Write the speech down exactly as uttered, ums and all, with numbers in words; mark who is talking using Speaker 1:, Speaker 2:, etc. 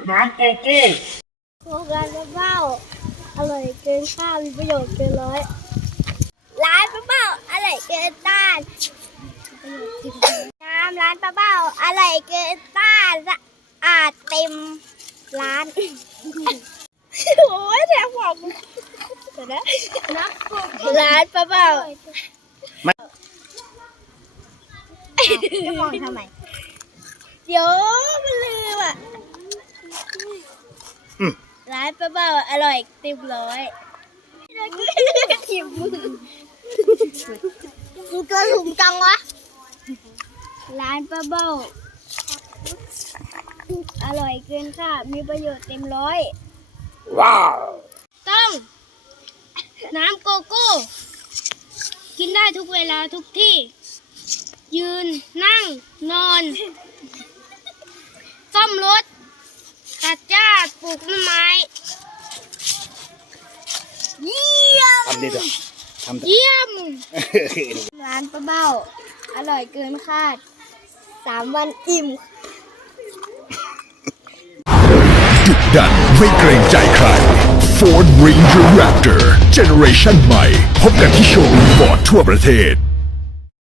Speaker 1: น้ำโกโก้
Speaker 2: โครงการป้าเป้าอร่อยเกินค่ามีประโยชน์เกินร้อยร้านป้าเป้าอร่อยเกินต้านน้ำร้านป้าเป้าอร่อยเกินต้านสะอาดเต็มร้านโอ้ยแถมบอกเดี๋ยวนะร้านป้าเป้าจะมองทำไมเดี๋ยวมันลืมอ่ะร้านป้าเป้าอร่อยเต็มร้อยทิมมือมึงตัวถุงจังวะร้านป้าเป้าอร่อยเกินค่ะมีประโยชน์เต็มร้อย
Speaker 1: ว้าว
Speaker 2: ต้องน้ำโกโก้กินได้ทุกเวลาทุกที่ยืนนั่งนอนซ่อมรถตัดหญ้าปลูกต้นไม้เยี่ยม
Speaker 1: ทำดีด้วยทำดี
Speaker 2: เยี่ยมร้านป้าเบ้าอร่อยเกินคาดสามวันอิ่ม
Speaker 3: ดุดันไม่เกรงใจใคร Ford Ranger Raptor Generation ใหม่พบกันที่โชว์รูมฟอร์ดทั่วประเทศ